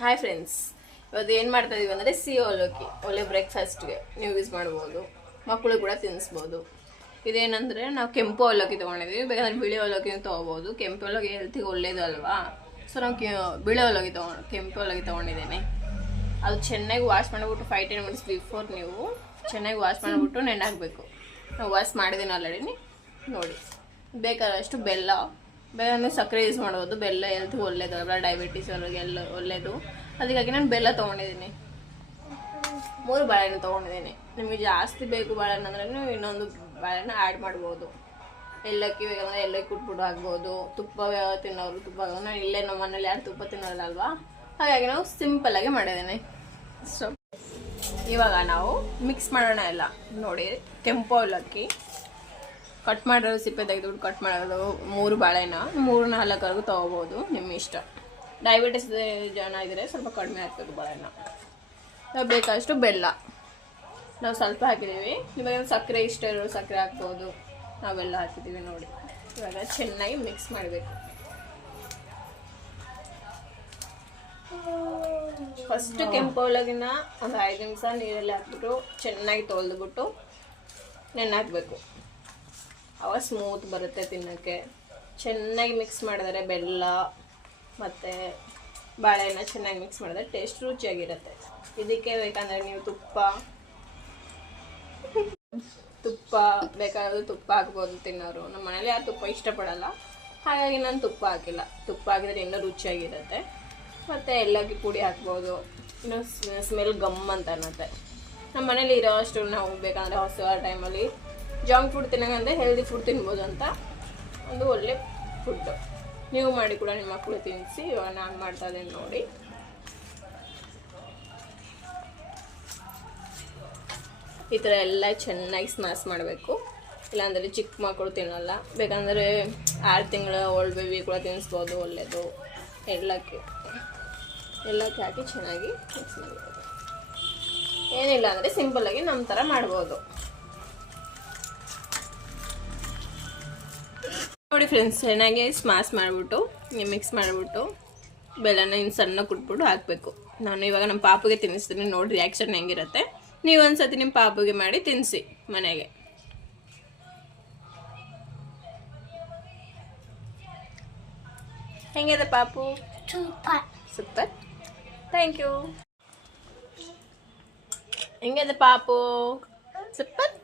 Hi friends, ಇವತ್ತು ಏನು ಮಾಡ್ತಾ ಇದೀವಿ ಅಂದರೆ ಸಿಹಿ ಅವಲಕ್ಕಿ ಒಳ್ಳೆ ಬ್ರೇಕ್ಫಾಸ್ಟ್ಗೆ ನೀವು ಯೂಸ್ ಮಾಡ್ಬೋದು, ಮಕ್ಕಳು ಕೂಡ ತಿನ್ನಿಸ್ಬೋದು. ಇದೇನಂದರೆ ನಾವು ಕೆಂಪು ಅವಲಕ್ಕಿ ತೊಗೊಂಡಿದ್ದೀವಿ, ಬೇಕಾದ್ರೆ ಬಿಳಿ ಅವಲಕ್ಕಿನೂ ತೊಗೋಬೋದು. ಕೆಂಪು ಅವಲಕ್ಕಿ ಹೆಲ್ತಿಗೆ ಒಳ್ಳೇದು ಅಲ್ವಾ, ಸೊ ನಾವು ಬಿಳಿ ಅವಲಕ್ಕಿ ಕೆಂಪು ಅವಲಕ್ಕಿ ತೊಗೊಂಡಿದ್ದೇನೆ. ಅದು ಚೆನ್ನಾಗಿ ವಾಶ್ ಮಾಡಿಬಿಟ್ಟು 5-10 ಮಿನಿಟ್ಸ್ ಬಿಫೋರ್ ನೀವು ಚೆನ್ನಾಗಿ ವಾಶ್ ಮಾಡಿಬಿಟ್ಟು ನೆನೆ ಹಾಕಬೇಕು. ನಾವು ವಾಶ್ ಮಾಡಿದ್ದೀನಿ ಆಲ್ರೆಡಿ, ನೋಡಿ. ಬೇಕಾದಷ್ಟು ಬೆಲ್ಲ, ಬೇರೆ ಸಕ್ಕರೆ ಯೂಸ್ ಮಾಡ್ಬೋದು. ಬೆಲ್ಲ ಹೆಲ್ತ್ಗೆ ಒಳ್ಳೇದಲ್ವ, ಡಯಾಬಿಟೀಸ್ ಅವ್ರಿಗೆ ಎಲ್ಲ ಒಳ್ಳೇದು. ಅದಕ್ಕಾಗಿ ನಾನು ಬೆಲ್ಲ ತೊಗೊಂಡಿದ್ದೀನಿ. 3 ಬಾಳೆಹಣ್ಣು ತೊಗೊಂಡಿದ್ದೀನಿ. ನಿಮಗೆ ಜಾಸ್ತಿ ಬೇಕು ಬಾಳೆಹಣ್ಣು ಅಂದ್ರೆ ಇನ್ನೊಂದು ಬಾಳೆಹಣ್ಣು ಆ್ಯಡ್ ಮಾಡ್ಬೋದು. ಏಲಕ್ಕಿ ಬೇಕಂದ್ರೆ ಏಲಕ್ಕಿ ಕುಟ್ಬಿಟ್ಟು ಹಾಕ್ಬೋದು. ತುಪ್ಪ ತಿನ್ನೋರು ತುಪ್ಪ, ನಾನು ಇಲ್ಲೇ ನಮ್ಮ ಮನೇಲಿ ಯಾರು ತುಪ್ಪ ತಿನ್ನೋಲ್ಲ ಅಲ್ವಾ, ಹಾಗಾಗಿ ನಾವು ಸಿಂಪಲ್ಲಾಗಿ ಮಾಡಿದ್ದೀನಿ. ಸೊ ಇವಾಗ ನಾವು ಮಿಕ್ಸ್ ಮಾಡೋಣ ಎಲ್ಲ. ನೋಡಿ, ಕೆಂಪು ಅವಲಕ್ಕಿ ಕಟ್ ಮಾಡಿರೋದು, ಸಿಪ್ಪೆ ತೆಗೆದುಬಿಟ್ಟು ಕಟ್ ಮಾಡೋದು. 3 ಬಾಳೆಹಣ್ಣು 3-4 ತೊಗೋಬೋದು, ನಿಮ್ಮ ಇಷ್ಟ. ಡಯಾಬಿಟಿಸ್ ಜನ ಇದ್ದರೆ ಸ್ವಲ್ಪ ಕಡಿಮೆ ಆಗ್ತದೆ ಬಾಳೆಹಣ್ಣು. ನಾವು ಬೇಕಾದಷ್ಟು ಬೆಲ್ಲ ನಾವು ಸ್ವಲ್ಪ ಹಾಕಿದ್ದೀವಿ. ಇವಾಗ ಸಕ್ಕರೆ ಇಷ್ಟ ಇರೋರು ಸಕ್ಕರೆ ಹಾಕ್ಬೋದು, ನಾವೆಲ್ಲ ಹಾಕಿದ್ದೀವಿ. ನೋಡಿ, ಇವಾಗ ಚೆನ್ನಾಗಿ ಮಿಕ್ಸ್ ಮಾಡಬೇಕು. ಫಸ್ಟ್ ಕೆಂಪು ಅವಲಕ್ಕಿನ ಒಂದು 5 ನಿಮಿಷ ನೀರಲ್ಲಿ ಹಾಕ್ಬಿಟ್ಟು ಚೆನ್ನಾಗಿ ತೊಳೆದ್ಬಿಟ್ಟು ನೆನೆ ಹಾಕಬೇಕು. ಅವಾಗ ಸ್ಮೂತ್ ಬರುತ್ತೆ ತಿನ್ನೋಕ್ಕೆ. ಚೆನ್ನಾಗಿ ಮಿಕ್ಸ್ ಮಾಡಿದರೆ ಬೆಲ್ಲ ಮತ್ತು ಬಾಳೆಹಣ್ಣು ಚೆನ್ನಾಗಿ ಮಿಕ್ಸ್ ಮಾಡಿದ್ರೆ ಟೇಸ್ಟ್ ರುಚಿಯಾಗಿರುತ್ತೆ. ಇದಕ್ಕೆ ಬೇಕಂದರೆ ನೀವು ತುಪ್ಪ ಬೇಕಾದ್ರೆ ತುಪ್ಪ ಹಾಕ್ಬೋದು ತಿನ್ನೋರು. ನಮ್ಮ ಮನೇಲಿ ಯಾರು ತುಪ್ಪ ಇಷ್ಟಪಡಲ್ಲ, ಹಾಗಾಗಿ ನಾನು ತುಪ್ಪ ಹಾಕಿಲ್ಲ. ತುಪ್ಪ ಹಾಕಿದ್ರೆ ಇನ್ನೂ ರುಚಿಯಾಗಿರುತ್ತೆ. ಮತ್ತು ಏಲಕ್ಕಿ ಪುಡಿ ಹಾಕ್ಬೋದು, ಇನ್ನೂ ಸ್ಮೆಲ್ ಗಮ್ ಅಂತ ಅನ್ನತ್ತೆ. ನಮ್ಮ ಮನೇಲಿ ಇರೋ ಅಷ್ಟು ನಾವು ಬೇಕಂದರೆ ಹೊಸ ಟೈಮಲ್ಲಿ ಜಂಕ್ ಫುಡ್ ತಿನ್ನೋಂಗಂದ್ರೆ ಹೆಲ್ದಿ ಫುಡ್ ತಿನ್ಬೋದು ಅಂತ ಒಂದು ಒಳ್ಳೆ ಫುಡ್ಡು. ನೀವು ಮಾಡಿ ಕೂಡ ನಿಮ್ಮ ಮಕ್ಕಳು ತಿನ್ನಿಸಿ. ಇವಾಗ ನಾನು ಮಾಡ್ತಾ ಇದ್ದೀನಿ ನೋಡಿ. ಈ ಥರ ಎಲ್ಲ ಚೆನ್ನಾಗಿ ಸ್ಮ್ಯಾಶ್ ಮಾಡಬೇಕು, ಇಲ್ಲಾಂದರೆ ಚಿಕ್ಕ ಮಕ್ಕಳು ತಿನ್ನೋಲ್ಲ. ಬೇಕಂದರೆ 6 ತಿಂಗಳ ಓಲ್ಡ್ ಬೇಬಿ ಕೂಡ ತಿನ್ನಿಸ್ಬೋದು, ಒಳ್ಳೆಯದು. ಏಲಕ್ಕಿ ಹಾಕಿ ಚೆನ್ನಾಗಿ ಮಿಕ್ಸ್ ಮಾಡಬೇಕು. ಏನಿಲ್ಲ ಅಂದರೆ ಸಿಂಪಲ್ಲಾಗಿ ನಮ್ಮ ಥರ ಮಾಡ್ಬೋದು. ನೋಡಿ ಫ್ರೆಂಡ್ಸ್, ಚೆನ್ನಾಗಿ ಸ್ಮ್ಯಾಶ್ ಮಾಡಿಬಿಟ್ಟು ಮಿಕ್ಸ್ ಮಾಡಿಬಿಟ್ಟು ಬೆಲ್ಲನ ಇನ್ನು ಸಣ್ಣ ಕುಟ್ಬಿಟ್ಟು ಹಾಕಬೇಕು. ನಾನು ಇವಾಗ ನಮ್ಮ ಪಾಪುಗೆ ತಿನ್ನಿಸ್ತೀನಿ, ನೋಡಿ ರಿಯಾಕ್ಷನ್ ಹೆಂಗಿರುತ್ತೆ. ನೀವು ಒಂದ್ಸತಿ ನಿಮ್ಮ ಪಾಪುಗೆ ಮಾಡಿ ತಿನ್ನಿಸಿ ಮನೆಗೆ. ಹೆಂಗಿದೆ ಪಾಪು? Super, thank you. ಹೆಂಗಿದೆ ಪಾಪು? ಸೂಪರ್.